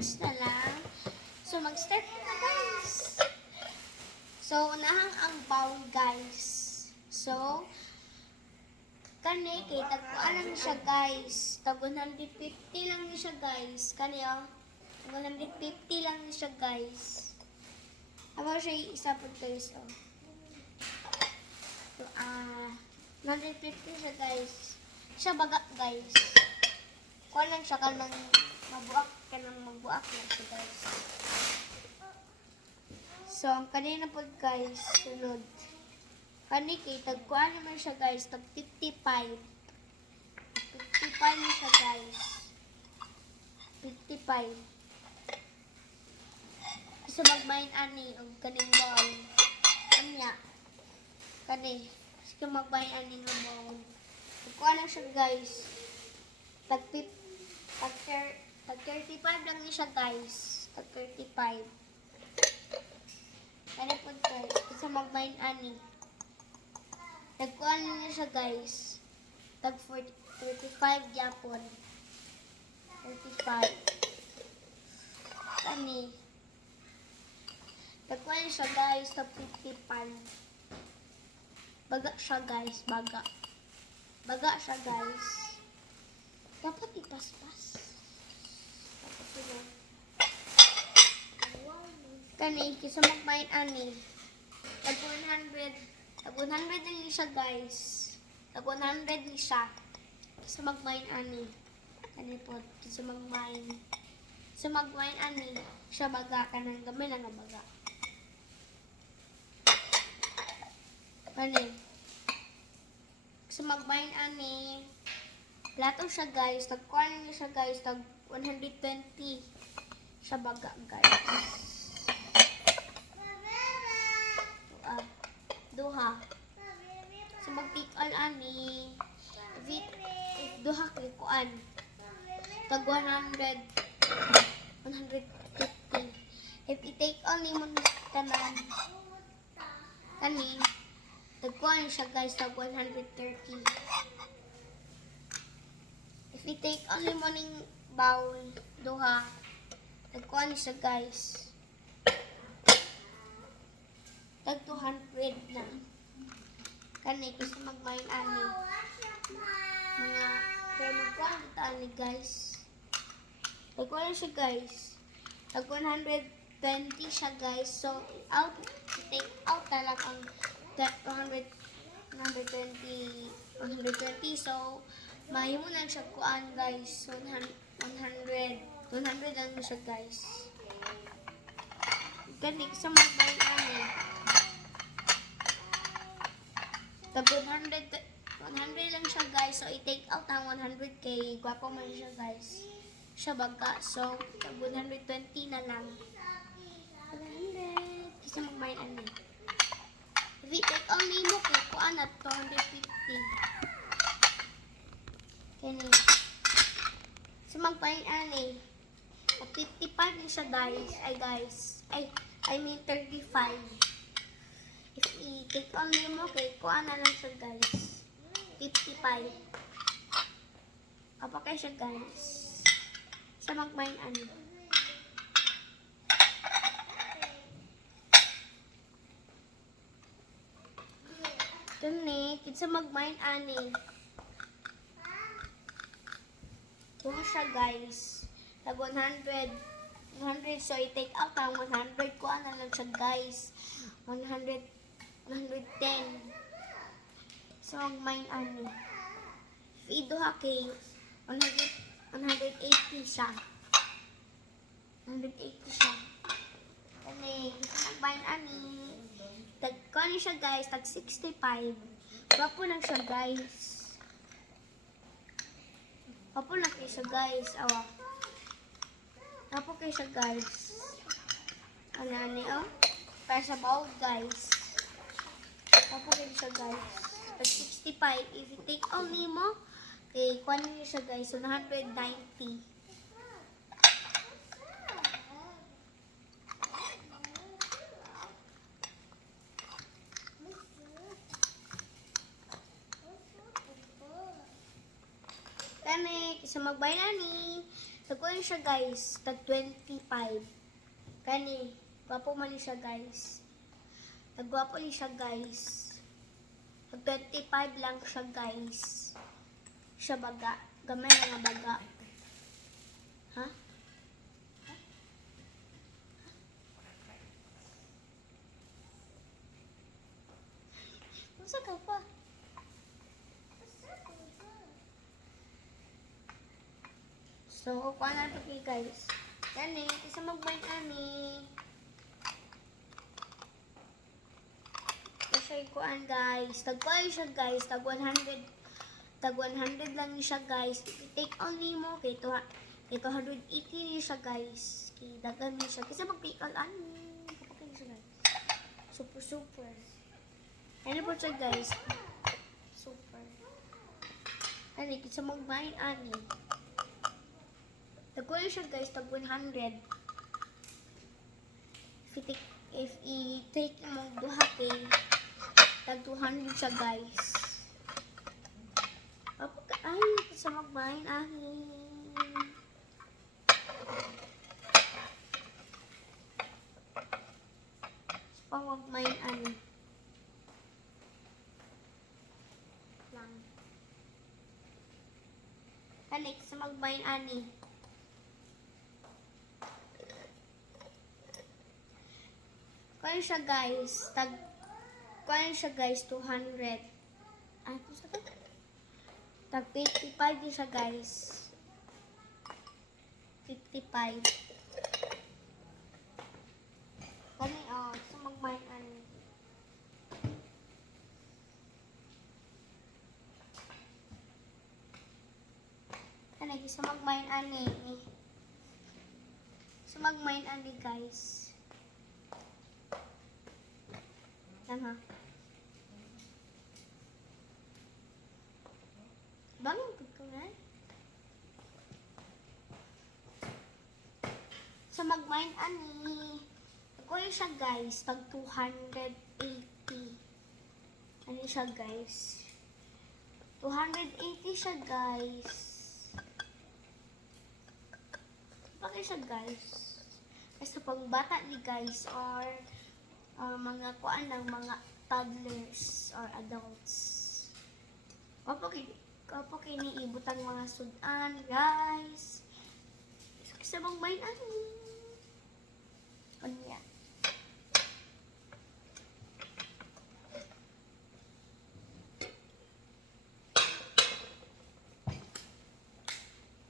bukas na lang. So, mag-start na guys. So, unahang ang bowl guys. So, kani, kay tagpuan lang siya guys. Tag 150 lang siya guys. Kani oh. Tag 150 lang siya guys. Ako siya isa po guys oh. So, 150 siya guys. Siya baga guys. Kuha lang siya ka ng mabuak na siya guys. So, ang kanina po guys, sunod. Kani kay tagkuan naman siya guys, tag 55. 55 na siya guys. 55. Kasi magmain ani og kaning ball. Anya. Kani. Sige magmain ani ng ball. Tagkuan na siya guys. Tag 35 lang ni siya guys. Tag 35. Kani po guys, kasi magmain ani. Nagkuhan na siya guys. Tag 35 Japon. 35. Kani. Nagkuhan na siya guys. Tag 55. Baga siya guys. Baga. Baga siya guys. Dapat ipaspas. Dapat ito. Kani. Kisa magmain ani. Tag 100. Tag 100 din siya guys. Tag 100 ni siya. Kasi magmain ani. Kani po. Kasi magmain. Kasi magmain ani. Siya baga ka ng gamay na nga baga. Kani. Kasi magmain ani. Plato siya guys. Tagkuhan niya siya guys. Tag 120. Siya baga guys. Duha. So mag-take-all ani. If duha kay kuan. Tag 100. 150. If i-take all ni mo tanan. Kani. Tagkuan siya guys. Tag 130. If i-take all ni mo ning bowl. Duha. Tagkuan siya guys. Tag 200 na. Kani, kasi magmain ani. Mga, kaya magkuhan ito ani guys. Tagkuhan siya guys. Tag 120 siya guys. So, out, take out na lang ang 120. So, mahimo na siya kuhan guys. 100 lang siya guys. Kani, kasi magmain ani. Tag 100 lang siya guys. So, i-take out ang 100k. Gwapo man siya guys. Siya baga. So, tag 120 na lang. 100. Kasi magmain ani. If i-take out ni mo, kuhaan na 250. Kani. So, magmain ani. 55 na siya guys. I mean 35. If i-take on mo, kay kuha na lang siya guys. 55. Kapag kayo siya guys. Sa magmain ano. Ito ni, sa magmain ani. Kuha siya guys. Tag 100. So i-take out ang 100. Kuha na lang siya guys. 110. So, magmain ano. If iduha kay 180 siya. 180 siya. Kani, magmain ani. Kani siya guys, tag 65. Wapo lang siya guys. Wapo lang kayo siya guys. Awa. Wapo kayo siya guys. Ano ani oh? Para sa bowl guys. Wapo kayo siya guys. Tag 65. If you take all mo, okay, kuha niyo siya guys. 190. Kani, sa magbayan ni. Tagkuhan siya guys, tag 25. Kani, gwapo man ni siya guys. Nagwapo ni siya guys. Tag 25 lang siya guys. Siya baga. Gamay nga baga. Ha? Masa ka pa? So, kuha na ito guys. Yan eh, isa mag-bind ani. Kasi kuhaan guys. Tag-kuhaan siya guys. Tag 100. Tag 100 lang siya guys. I-take all ni mo. Kay 280 niya siya guys. Kay dagan niya siya. Kasi mag-take all ani. Kapag siya guys. Super super. Ano po siya guys? Super. Ano, isa mag-bind ani. Tagkuhan siya guys, tag 100. If i-take mo duha kay tag 200 siya guys. Ay, sa magbahin ahin. Sa magbahin ahin. Lang. Kanik, sa magbahin ahin. Kuha siya guys, kuha siya guys, 200. Ay, kung sa tag 55 din siya guys. 55. Kani, gusto mag-mine ani. Kani, gusto mag-mine ani. Gusto mag-mine ani guys. Tama. Bangin ko nga. So mag-mine ani. Ako siya guys, tag 280. Ano siya guys? 280 siya guys. Bakit siya guys? Kasi pag bata ni guys or mga kuan ng mga toddlers or adults. Kapo kini ibutang mga sudan, guys. Isa bang main ani? Kanya.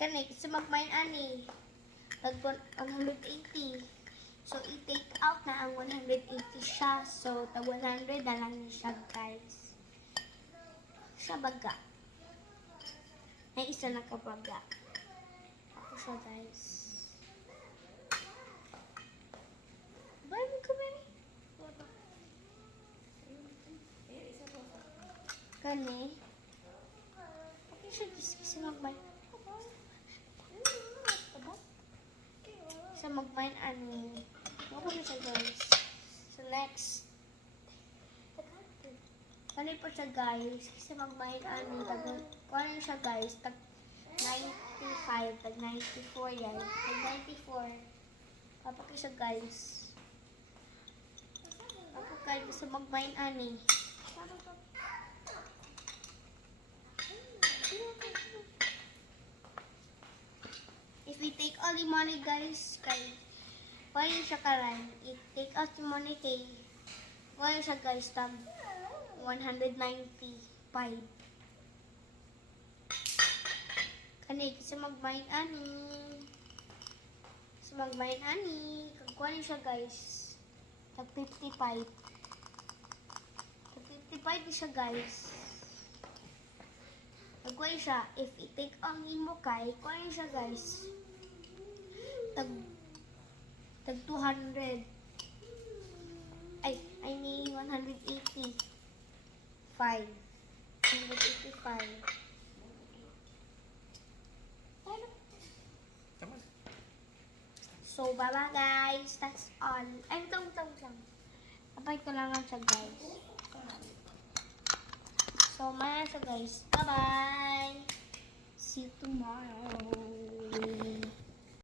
Kani, isa magmain ani. Tag 180. So, i-take out na ang 180 siya. So, tag 100 na lang siya, guys. Siya baga. May isa na kabaga. Ako siya, guys. Bye, mo kami. Kani. Okay siya, guys. Kasi mag-bye. Sa mag-mine ani. Ako na siya guys. So next. Kani po siya guys. Kasi mag-mine ani. Kani siya guys. Tag 95. Tag 94 yan. Tag 94. Kapag siya guys. Ako guys. Sa mag-mine ani. If we take all the money guys, kaya siya karan, i-take out yung money kay, kaya siya guys, tag 195. Kani, sa mag-mine ani. Sa mag-mine ani, kaya siya guys, tag 55. Tag 55 siya guys. Kaya siya, if i-take all mo kaya siya guys, tag 200. Ay, I mean 185. 185. So, bye-bye guys. That's all. Ay, ito. Abay ko lang siya guys. So, maya siya guys. Bye-bye. See you tomorrow.